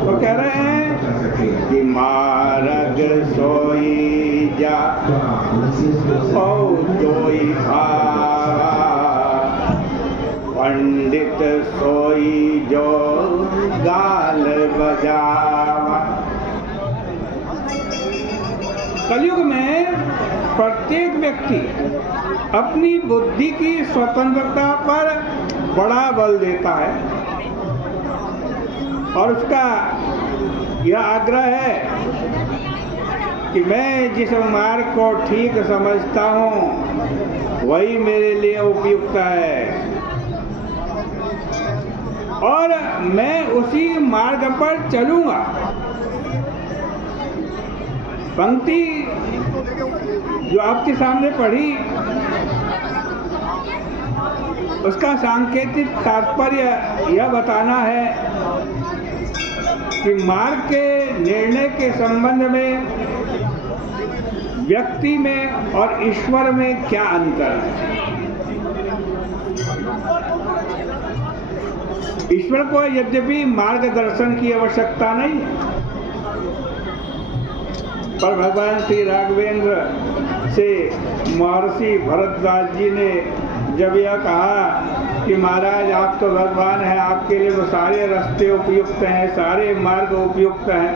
तो कह रहे हैं कि मार्ग सोई जा और जोई भावा, पंडित सोई जो गाल बजावा। कलयुग में प्रत्येक व्यक्ति अपनी बुद्धि की स्वतंत्रता पर बड़ा बल देता है और उसका यह आग्रह है कि मैं जिस मार्ग को ठीक समझता हूँ वही मेरे लिए उपयुक्त है और मैं उसी मार्ग पर चलूँगा। पंक्ति जो आपके सामने पढ़ी उसका सांकेतिक तात्पर्य यह बताना है कि मार्ग के निर्णय के संबंध में व्यक्ति में और ईश्वर में क्या अंतर है। ईश्वर को यद्यपि मार्गदर्शन की आवश्यकता नहीं है, पर भगवान श्री राघवेंद्र से महर्षि भरद्वाज जी ने जब यह कहा कि महाराज आप तो भगवान हैं, आपके लिए वो सारे रास्ते उपयुक्त हैं, सारे मार्ग उपयुक्त हैं,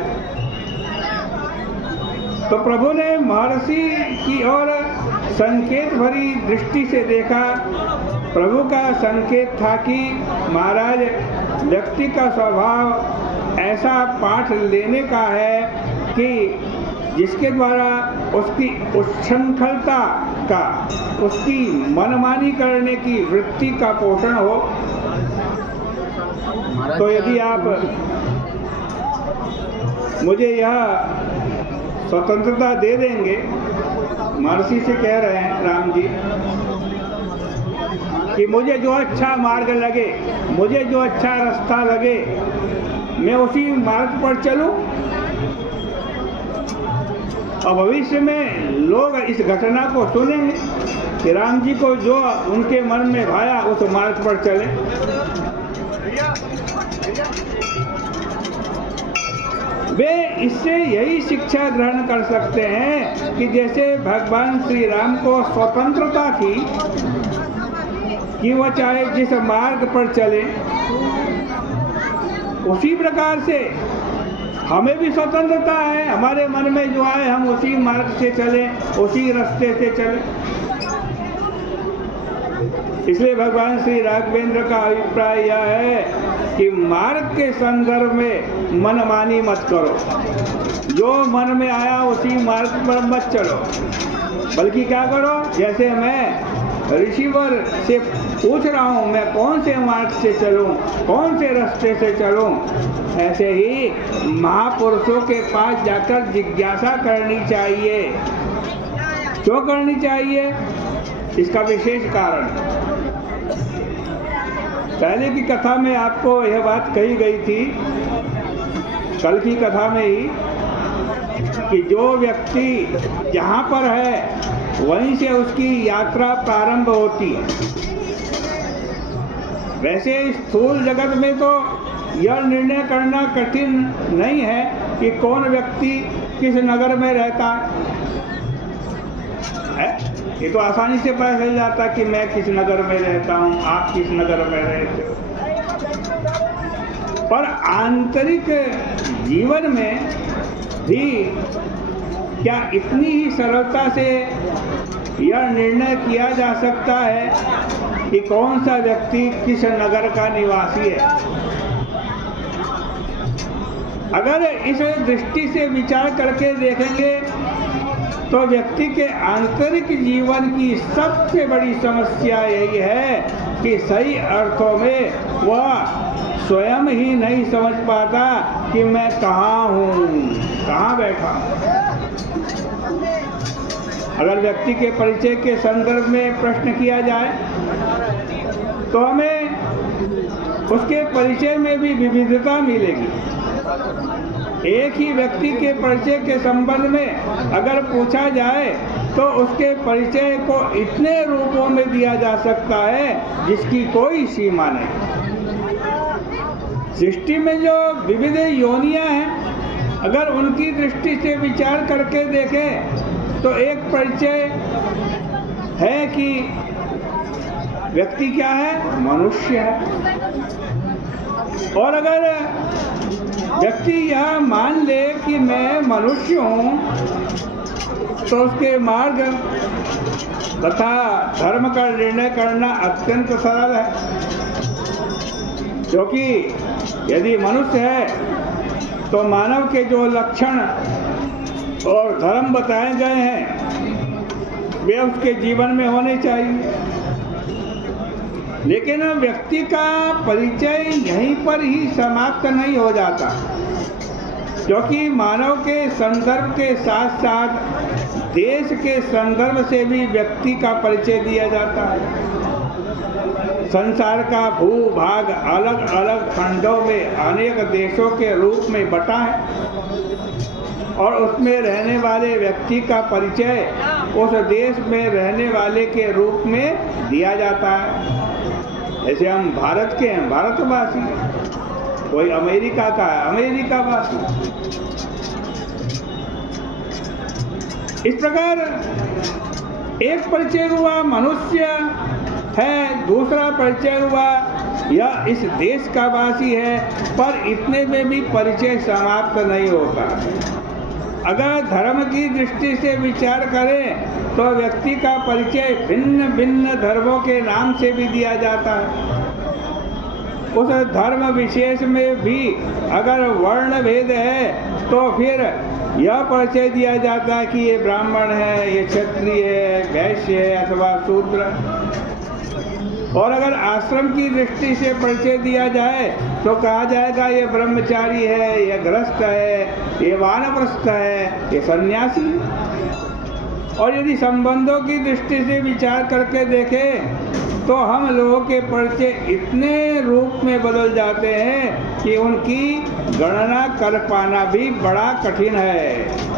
तो प्रभु ने महर्षि की ओर संकेत भरी दृष्टि से देखा। प्रभु का संकेत था कि महाराज व्यक्ति का स्वभाव ऐसा पाठ लेने का है कि जिसके द्वारा उसकी उच्छृंखलता का, उसकी मनमानी करने की वृत्ति का पोषण हो। तो यदि आप मुझे यह स्वतंत्रता दे देंगे, महर्षि से कह रहे हैं राम जी, कि मुझे जो अच्छा मार्ग लगे, मुझे जो अच्छा रास्ता लगे, मैं उसी मार्ग पर चलूं और भविष्य में लोग इस घटना को सुनेंगे कि राम जी को जो उनके मन में भाया उस मार्ग पर चले। वे इससे यही शिक्षा ग्रहण कर सकते हैं कि जैसे भगवान श्री राम को स्वतंत्रता थी कि वह चाहे जिस मार्ग पर चले, उसी प्रकार से हमें भी स्वतंत्रता है, हमारे मन में जो आए हम उसी मार्ग से चलें, उसी रास्ते से चलें। इसलिए भगवान श्री राघवेंद्र का अभिप्राय यह है कि मार्ग के संदर्भ में मनमानी मत करो, जो मन में आया उसी मार्ग पर मत चलो, बल्कि क्या करो, जैसे मैं ऋषिवर से पूछ रहा हूँ मैं कौन से मार्ग से चलूँ, कौन से रास्ते से चलूँ, ऐसे ही महापुरुषों के पास जाकर जिज्ञासा करनी चाहिए। क्यों करनी चाहिए? इसका विशेष कारण, पहले की कथा में आपको यह बात कही गई थी, कल की कथा में ही, कि जो व्यक्ति जहाँ पर है वहीं से उसकी यात्रा प्रारंभ होती है। वैसे स्थूल जगत में तो यह निर्णय करना कठिन नहीं है कि कौन व्यक्ति किस नगर में रहता है। ये तो आसानी से पता चल जाता कि मैं किस नगर में रहता हूँ, आप किस नगर में रहते हो। पर आंतरिक जीवन में भी क्या इतनी ही सरलता से यह निर्णय किया जा सकता है कि कौन सा व्यक्ति किस नगर का निवासी है? अगर इस दृष्टि से विचार करके देखेंगे तो व्यक्ति के आंतरिक जीवन की सबसे बड़ी समस्या यही है कि सही अर्थों में वह स्वयं ही नहीं समझ पाता कि मैं कहाँ हूँ, कहाँ बैठा हूँ। अगर व्यक्ति के परिचय के संदर्भ में प्रश्न किया जाए तो हमें उसके परिचय में भी विविधता मिलेगी। एक ही व्यक्ति के परिचय के संबंध में अगर पूछा जाए तो उसके परिचय को इतने रूपों में दिया जा सकता है जिसकी कोई सीमा नहीं। सृष्टि में जो विविध योनियां हैं, अगर उनकी दृष्टि से विचार करके देखें तो एक परिचय है कि व्यक्ति क्या है, मनुष्य है। और अगर व्यक्ति यह मान ले कि मैं मनुष्य हूँ तो उसके मार्ग तथा धर्म का निर्णय करना अत्यंत सरल है, क्योंकि यदि मनुष्य है तो मानव के जो लक्षण और धर्म बताए गए हैं वे उसके जीवन में होने चाहिए। लेकिन व्यक्ति का परिचय यहीं पर ही समाप्त नहीं हो जाता, क्योंकि मानव के संदर्भ के साथ साथ देश के संदर्भ से भी व्यक्ति का परिचय दिया जाता है। संसार का भूभाग अलग अलग खंडों में अनेक देशों के रूप में बटा है और उसमें रहने वाले व्यक्ति का परिचय उस देश में रहने वाले के रूप में दिया जाता है। जैसे हम भारत के हैं, भारतवासी, कोई अमेरिका का है, अमेरिकावासी। इस प्रकार एक परिचय हुआ मनुष्य है, दूसरा परिचय हुआ यह इस देश का वासी है, पर इतने में भी परिचय समाप्त नहीं होता। अगर धर्म की दृष्टि से विचार करें तो व्यक्ति का परिचय भिन्न भिन्न धर्मों के नाम से भी दिया जाता है। उस धर्म विशेष में भी अगर वर्ण भेद है तो फिर यह परिचय दिया जाता है कि ये ब्राह्मण है, ये क्षत्रिय है, वैश्य है अथवा शूद्र। और अगर आश्रम की दृष्टि से परिचय दिया जाए तो कहा जाएगा ये ब्रह्मचारी है, ये गृहस्थ है, ये वानप्रस्थ है, ये सन्यासी है। और यदि संबंधों की दृष्टि से विचार करके देखें तो हम लोगों के परिचय इतने रूप में बदल जाते हैं कि उनकी गणना कर पाना भी बड़ा कठिन है।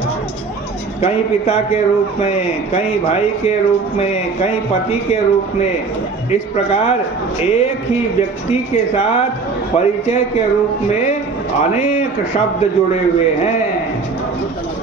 कहीं पिता के रूप में, कहीं भाई के रूप में, कहीं पति के रूप में। इस प्रकार एक ही व्यक्ति के साथ परिचय के रूप में अनेक शब्द जुड़े हुए हैं।